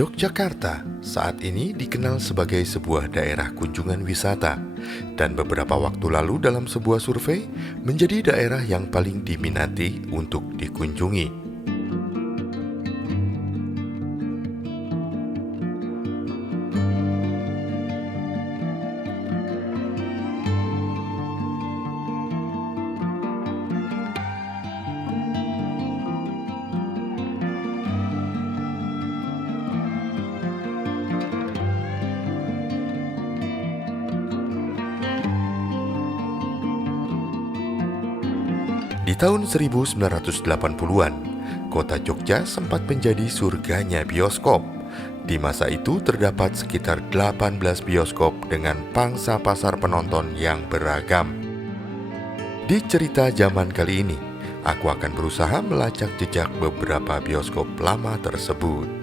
Yogyakarta saat ini dikenal sebagai sebuah daerah kunjungan wisata, dan beberapa waktu lalu dalam sebuah survei menjadi daerah yang paling diminati untuk dikunjungi. Di tahun 1980-an, kota Jogja sempat menjadi surganya bioskop. Di masa itu terdapat sekitar 18 bioskop dengan pangsa pasar penonton yang beragam. Di cerita zaman kali ini, aku akan berusaha melacak jejak beberapa bioskop lama tersebut.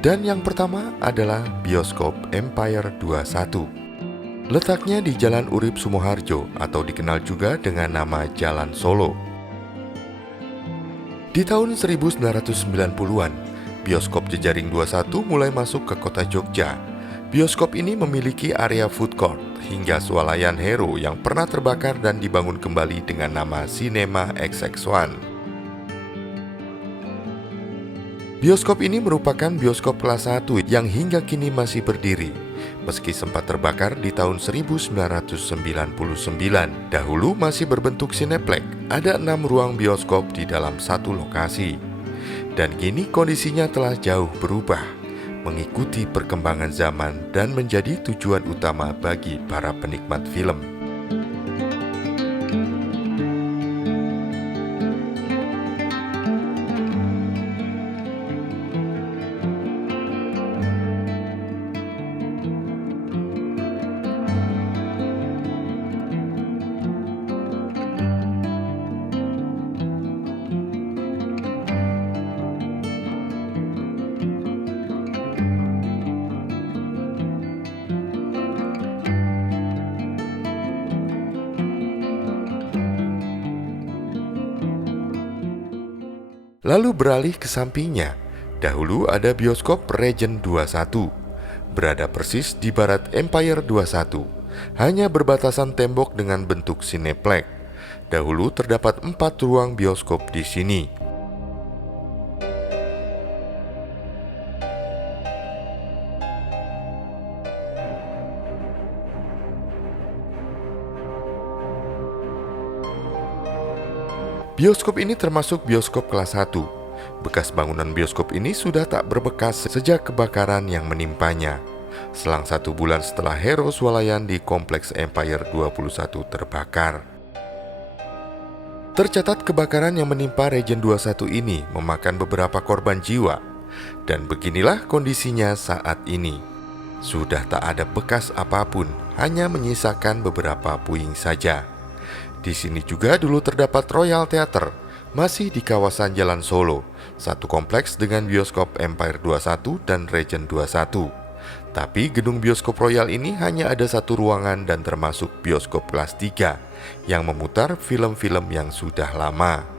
Dan yang pertama adalah Bioskop Empire 21. Letaknya di Jalan Urip Sumoharjo atau dikenal juga dengan nama Jalan Solo. Di tahun 1990-an, Bioskop Jejaring 21 mulai masuk ke kota Jogja. Bioskop ini memiliki area food court hingga swalayan hero yang pernah terbakar dan dibangun kembali dengan nama Cinema XX1. Bioskop ini merupakan bioskop kelas 1 yang hingga kini masih berdiri, meski sempat terbakar di tahun 1999. Dahulu masih berbentuk Cineplex, ada 6 ruang bioskop di dalam satu lokasi. Dan kini kondisinya telah jauh berubah, mengikuti perkembangan zaman dan menjadi tujuan utama bagi para penikmat film. Lalu beralih ke sampingnya, dahulu ada bioskop Regent 21, berada persis di barat Empire 21, hanya berbatasan tembok dengan bentuk Cineplex. Dahulu terdapat 4 ruang bioskop di sini. Bioskop ini termasuk bioskop kelas 1. Bekas bangunan bioskop ini sudah tak berbekas sejak kebakaran yang menimpanya. Selang 1 bulan setelah hero swalayan di Kompleks Empire 21 terbakar. Tercatat kebakaran yang menimpa Regent 21 ini memakan beberapa korban jiwa. Dan beginilah kondisinya saat ini. Sudah tak ada bekas apapun, hanya menyisakan beberapa puing saja. Di sini juga dulu terdapat Royal Theater, masih di kawasan Jalan Solo, satu kompleks dengan bioskop Empire 21 dan Regent 21. Tapi gedung bioskop Royal ini hanya ada 1 ruangan dan termasuk bioskop kelas 3 yang memutar film-film yang sudah lama.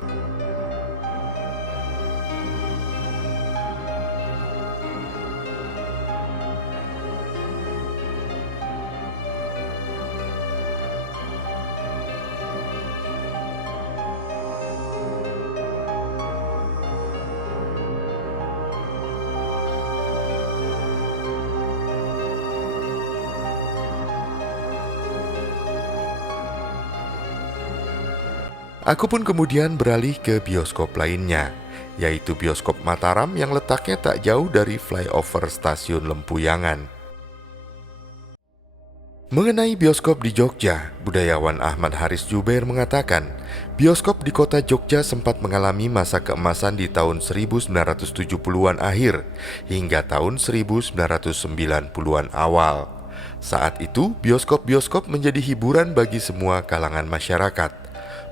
Aku pun kemudian beralih ke bioskop lainnya, yaitu Bioskop Mataram yang letaknya tak jauh dari flyover stasiun Lempuyangan. Mengenai bioskop di Jogja, budayawan Ahmad Haris Jubair mengatakan, bioskop di kota Jogja sempat mengalami masa keemasan di tahun 1970-an akhir hingga tahun 1990-an awal. Saat itu, bioskop-bioskop menjadi hiburan bagi semua kalangan masyarakat,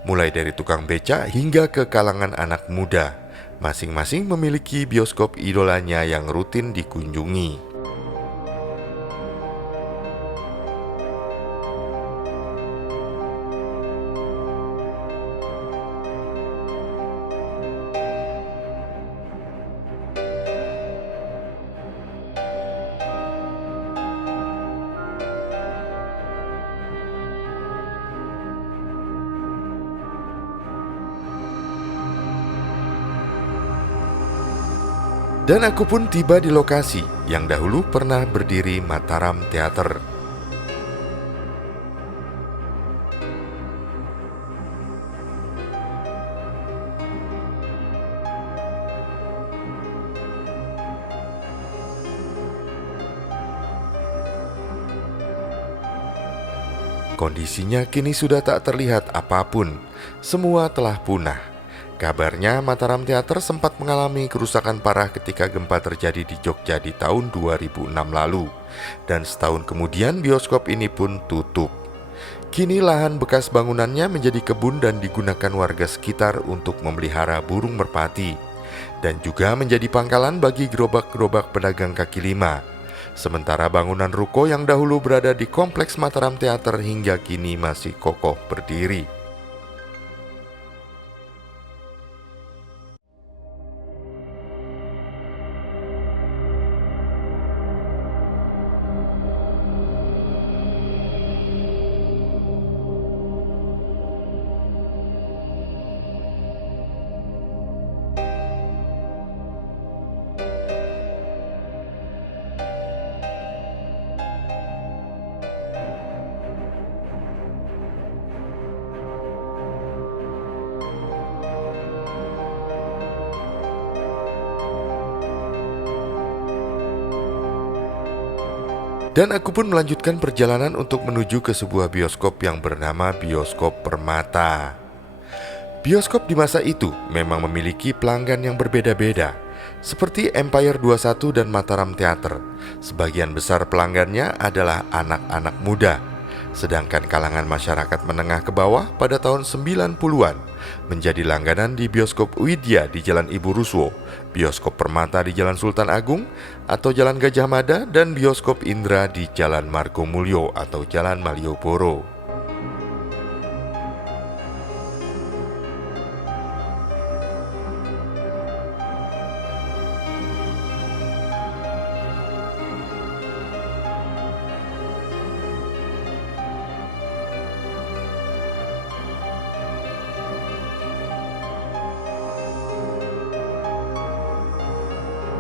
mulai dari tukang beca hingga ke kalangan anak muda. Masing-masing memiliki bioskop idolanya yang rutin dikunjungi. Dan aku pun tiba di lokasi yang dahulu pernah berdiri Mataram Theater. Kondisinya kini sudah tak terlihat apapun, semua telah punah. Kabarnya Mataram Theater sempat mengalami kerusakan parah ketika gempa terjadi di Jogja di tahun 2006 lalu. Dan setahun kemudian bioskop ini pun tutup. Kini lahan bekas bangunannya menjadi kebun dan digunakan warga sekitar untuk memelihara burung merpati. Dan juga menjadi pangkalan bagi gerobak-gerobak pedagang kaki lima. Sementara bangunan ruko yang dahulu berada di kompleks Mataram Theater hingga kini masih kokoh berdiri. Dan aku pun melanjutkan perjalanan untuk menuju ke sebuah bioskop yang bernama Bioskop Permata. Bioskop di masa itu memang memiliki pelanggan yang berbeda-beda, seperti Empire 21 dan Mataram Theater. Sebagian besar pelanggannya adalah anak-anak muda, sedangkan kalangan masyarakat menengah ke bawah pada tahun 90-an menjadi langganan di Bioskop Widya di Jalan Ibu Ruswo, Bioskop Permata di Jalan Sultan Agung atau Jalan Gajah Mada, dan Bioskop Indra di Jalan Margomulyo atau Jalan Malioboro.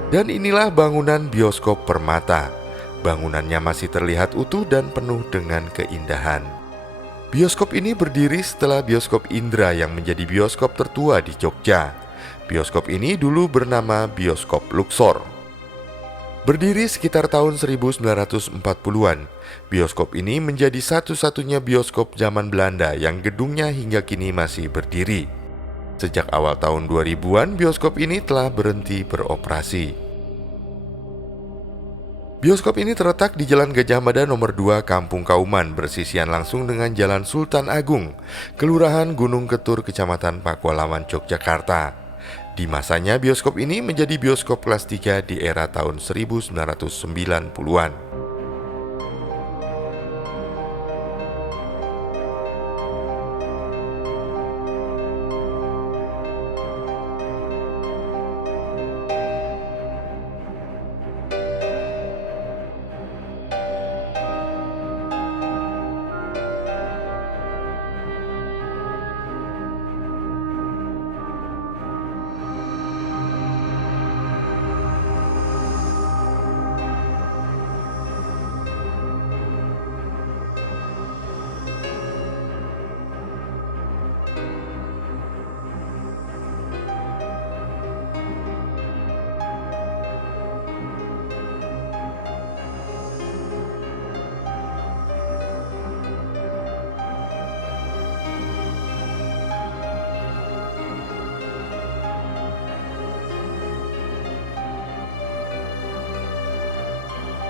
Dan inilah bangunan Bioskop Permata. Bangunannya masih terlihat utuh dan penuh dengan keindahan. Bioskop ini berdiri setelah Bioskop Indra yang menjadi bioskop tertua di Jogja. Bioskop ini dulu bernama Bioskop Luxor. Berdiri sekitar tahun 1940-an, bioskop ini menjadi satu-satunya bioskop zaman Belanda yang gedungnya hingga kini masih berdiri. Sejak awal tahun 2000-an, bioskop ini telah berhenti beroperasi. Bioskop ini terletak di Jalan Gajah Mada nomor 2 Kampung Kauman, bersisian langsung dengan Jalan Sultan Agung, Kelurahan Gunung Ketur, Kecamatan Pakualaman, Yogyakarta. Di masanya bioskop ini menjadi bioskop kelas 3 di era tahun 1990-an.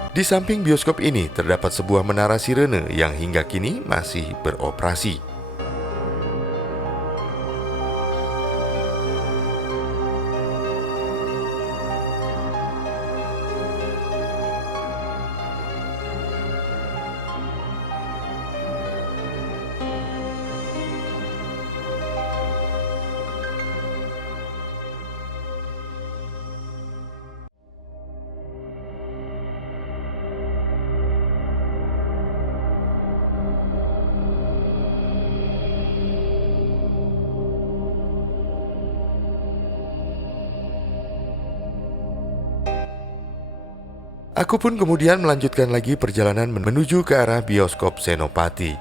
Di samping bioskop ini terdapat sebuah menara sirene yang hingga kini masih beroperasi. Aku pun kemudian melanjutkan lagi perjalanan menuju ke arah bioskop Senopati.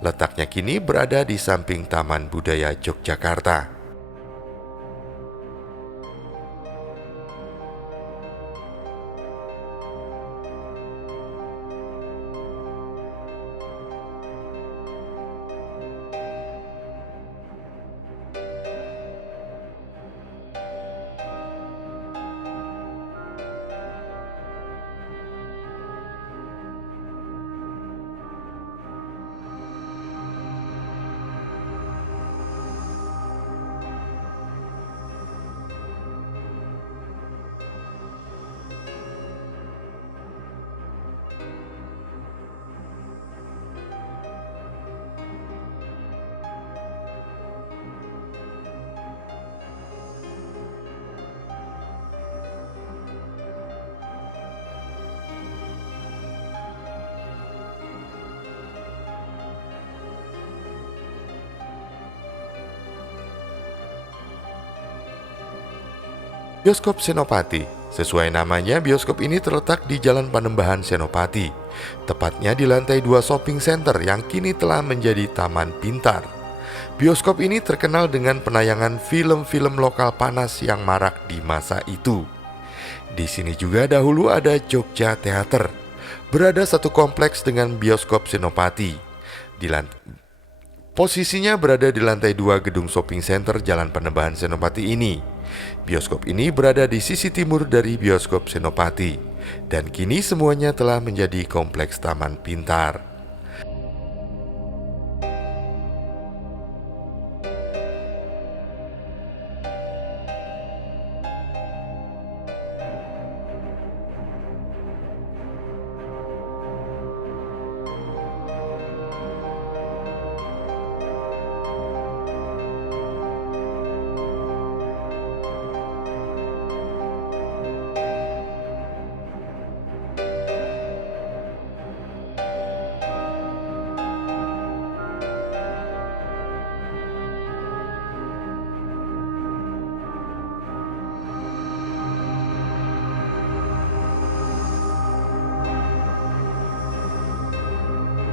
Letaknya kini berada di samping Taman Budaya Yogyakarta. Bioskop Senopati. Sesuai namanya, bioskop ini terletak di Jalan Panembahan Senopati, tepatnya di lantai 2 shopping center yang kini telah menjadi taman pintar. Bioskop ini terkenal dengan penayangan film-film lokal panas yang marak di masa itu. Di sini juga dahulu ada Jogja Theater, berada satu kompleks dengan bioskop Senopati. Posisinya berada di lantai 2 gedung shopping center Jalan Panembahan Senopati ini. Bioskop ini berada di sisi timur dari bioskop Senopati, dan kini semuanya telah menjadi kompleks taman pintar.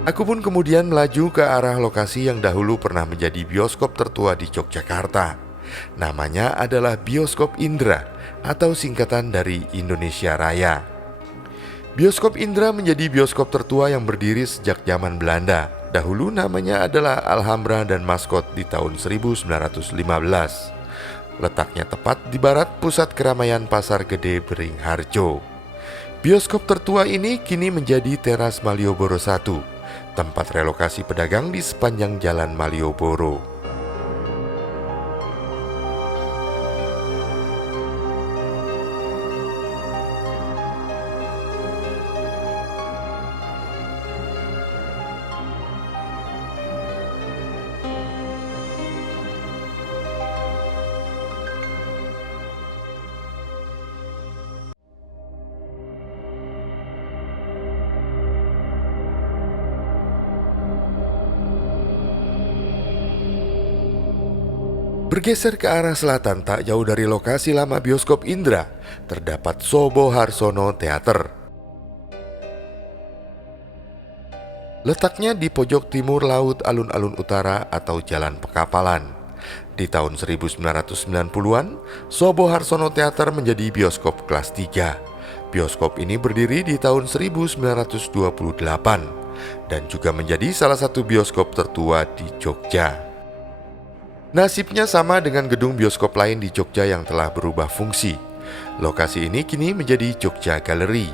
Aku pun kemudian melaju ke arah lokasi yang dahulu pernah menjadi bioskop tertua di Yogyakarta. Namanya adalah Bioskop Indra atau singkatan dari Indonesia Raya. Bioskop Indra menjadi bioskop tertua yang berdiri sejak zaman Belanda. Dahulu namanya adalah Alhambra dan Maskot di tahun 1915. Letaknya tepat di barat pusat keramaian Pasar Gede Beringharjo. Bioskop tertua ini kini menjadi Teras Malioboro 1, tempat relokasi pedagang di sepanjang Jalan Malioboro. Bergeser ke arah selatan tak jauh dari lokasi lama bioskop Indra, terdapat Sobo Harsono Theater. Letaknya di pojok timur laut alun-alun utara atau Jalan Pekapalan. Di tahun 1990-an, Sobo Harsono Theater menjadi bioskop kelas 3. Bioskop ini berdiri di tahun 1928 dan juga menjadi salah satu bioskop tertua di Jogja. Nasibnya sama dengan gedung bioskop lain di Jogja yang telah berubah fungsi. Lokasi ini kini menjadi Jogja Gallery,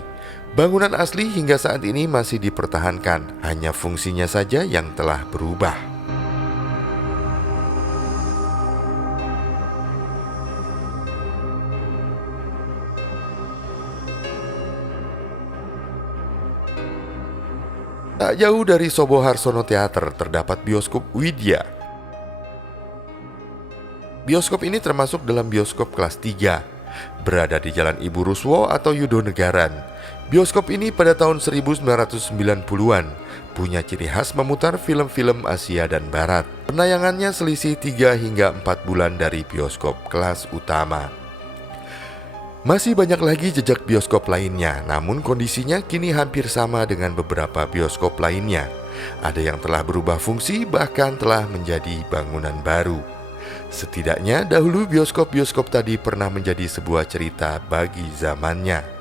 Bangunan asli hingga saat ini masih dipertahankan, hanya fungsinya saja yang telah berubah. Tak jauh dari Sobo Harsono Theater terdapat bioskop Widya. Bioskop ini termasuk dalam bioskop kelas 3, berada di Jalan Ibu Ruswo atau Yudonegaran. Bioskop ini pada tahun 1990-an punya ciri khas memutar film-film Asia dan Barat. Penayangannya selisih 3 hingga 4 bulan dari bioskop kelas utama. Masih banyak lagi jejak bioskop lainnya, namun kondisinya kini hampir sama dengan beberapa bioskop lainnya. Ada yang telah berubah fungsi, bahkan telah menjadi bangunan baru. Setidaknya dahulu bioskop-bioskop tadi pernah menjadi sebuah cerita bagi zamannya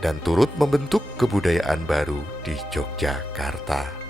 dan turut membentuk kebudayaan baru di Yogyakarta.